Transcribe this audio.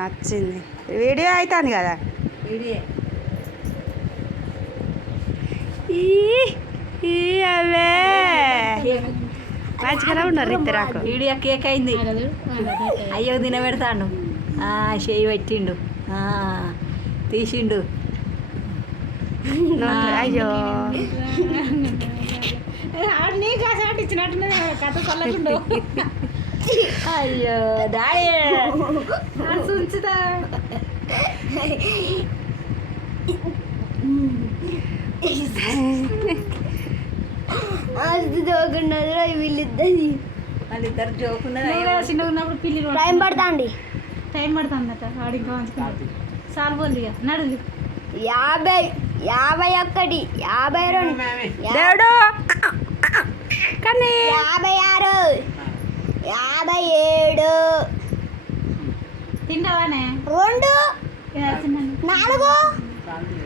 వచ్చింది వీడియో అవుతుంది కదా వీడియో అవే మంచిగానే ఉన్నారు ఇద్దరు వీడియో కేక్ అయింది అయ్యో తినబెడతాడు చేయి పెట్టిండు తీసిండు అయ్యో కథ చల్లకుండు అయ్యో దాడి ఉంచుతా వీళ్ళిద్దరి వాళ్ళిద్దరు జోకున్నది చిన్నగా ఉన్నప్పుడు పిల్లి టైం పడుతుంది అట వాడు ఇంకా మంచుకున్నాడు చాలు పోంది ఇక నడులు 50 51 52 దేవుడు కానీ 56 57 తింటావానే 2 4 4